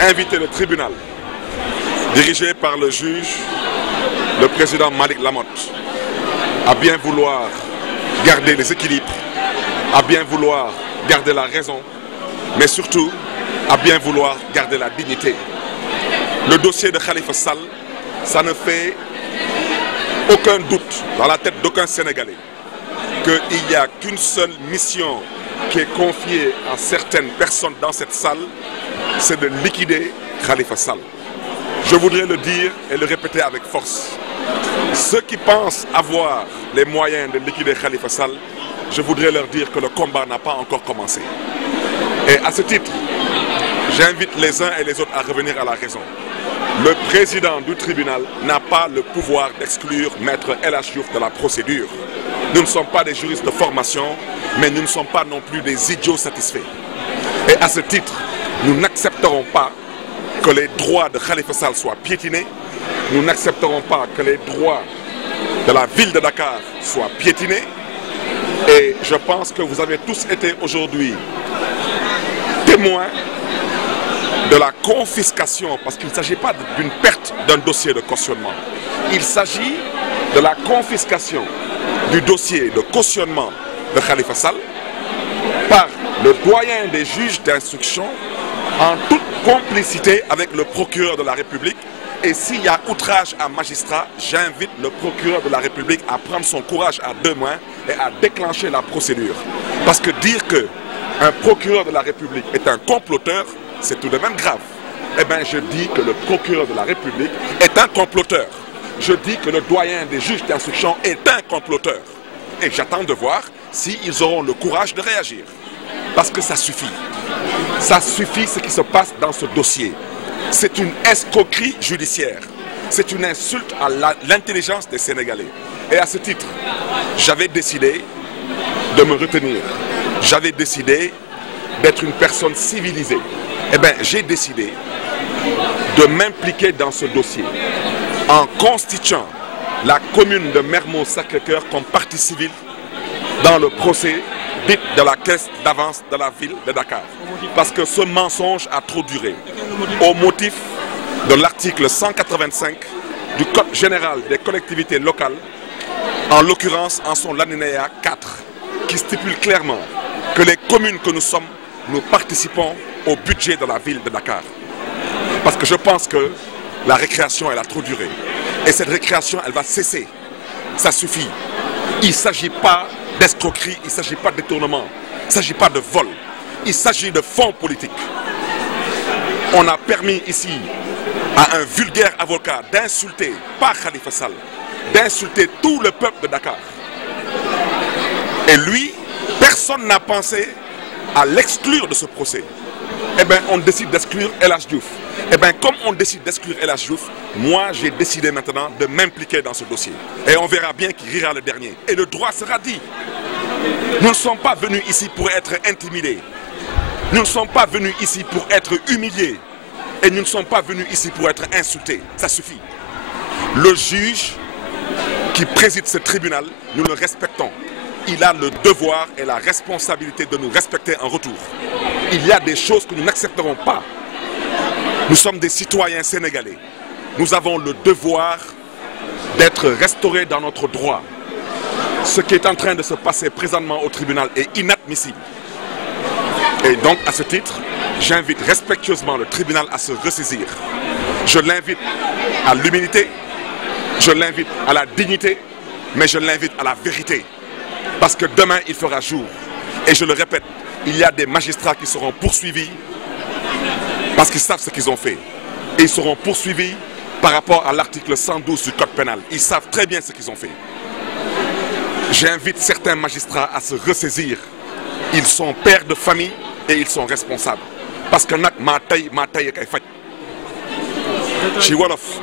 Inviter le tribunal, dirigé par le juge, le président Malick Lamotte, à bien vouloir garder les équilibres, à bien vouloir garder la raison, mais surtout à bien vouloir garder la dignité. Le dossier de Khalifa Sall, ça ne fait aucun doute dans la tête d'aucun Sénégalais qu'il n'y a qu'une seule mission qui est confiée à certaines personnes dans cette salle, c'est de liquider Khalifa Sall. Je voudrais le dire et le répéter avec force. Ceux qui pensent avoir les moyens de liquider Khalifa Sall, je voudrais leur dire que le combat n'a pas encore commencé. Et à ce titre, j'invite les uns et les autres à revenir à la raison. Le président du tribunal n'a pas le pouvoir d'exclure Maître El Hadji Diouf de la procédure. Nous ne sommes pas des juristes de formation, mais nous ne sommes pas non plus des idiots satisfaits. Et à ce titre, nous n'accepterons pas que les droits de Khalifa Sall soient piétinés. Nous n'accepterons pas que les droits de la ville de Dakar soient piétinés. Et je pense que vous avez tous été aujourd'hui témoins de la confiscation, parce qu'il ne s'agit pas d'une perte d'un dossier de cautionnement. Il s'agit de la confiscation du dossier de cautionnement de Khalifa Sall par le doyen des juges d'instruction en toute complicité avec le procureur de la République. Et s'il y a outrage à magistrat, j'invite le procureur de la République à prendre son courage à deux mains et à déclencher la procédure. Parce que dire qu'un procureur de la République est un comploteur, c'est tout de même grave. Eh bien, je dis que le procureur de la République est un comploteur. Je dis que le doyen des juges d'instruction est un comploteur. Et j'attends de voir s'ils auront le courage de réagir. Parce que ça suffit. Ça suffit ce qui se passe dans ce dossier. C'est une escroquerie judiciaire. C'est une insulte à l'intelligence des Sénégalais. Et à ce titre, j'avais décidé de me retenir. J'avais décidé d'être une personne civilisée. Eh bien, j'ai décidé de m'impliquer dans ce dossier en constituant la commune de Mermoz-Sacré-Cœur comme partie civile dans le procès dit de la caisse d'avance de la ville de Dakar. Parce que ce mensonge a trop duré. Au motif de l'article 185 du Code général des collectivités locales, en l'occurrence en son alinéa 4, qui stipule clairement que les communes que nous sommes, nous participons au budget de la ville de Dakar. Parce que je pense que la récréation, elle a trop duré. Et cette récréation, elle va cesser. Ça suffit. Il ne s'agit pas d'escroquerie, il ne s'agit pas de détournement, il ne s'agit pas de vol. Il s'agit de fonds politiques. On a permis ici à un vulgaire avocat d'insulter, pas Khalifa Sall, d'insulter tout le peuple de Dakar. Et lui, personne n'a pensé à l'exclure de ce procès. Eh bien, on décide d'exclure El Hadji Diouf. Eh bien, comme on décide d'exclure El Hadji Diouf, moi, j'ai décidé maintenant de m'impliquer dans ce dossier. Et on verra bien qui rira le dernier. Et le droit sera dit. Nous ne sommes pas venus ici pour être intimidés. Nous ne sommes pas venus ici pour être humiliés. Et nous ne sommes pas venus ici pour être insultés. Ça suffit. Le juge qui préside ce tribunal, nous le respectons. Il a le devoir et la responsabilité de nous respecter en retour. Il y a des choses que nous n'accepterons pas. Nous sommes des citoyens sénégalais. Nous avons le devoir d'être restaurés dans notre droit. Ce qui est en train de se passer présentement au tribunal est inadmissible. Et donc, à ce titre, j'invite respectueusement le tribunal à se ressaisir. Je l'invite à l'humilité, je l'invite à la dignité, mais je l'invite à la vérité. Parce que demain, il fera jour. Et je le répète, il y a des magistrats qui seront poursuivis parce qu'ils savent ce qu'ils ont fait. Et ils seront poursuivis par rapport à l'article 112 du Code pénal. Ils savent très bien ce qu'ils ont fait. J'invite certains magistrats à se ressaisir. Ils sont pères de famille et ils sont responsables. Parce que nak ma tay kay faj. Ci wolof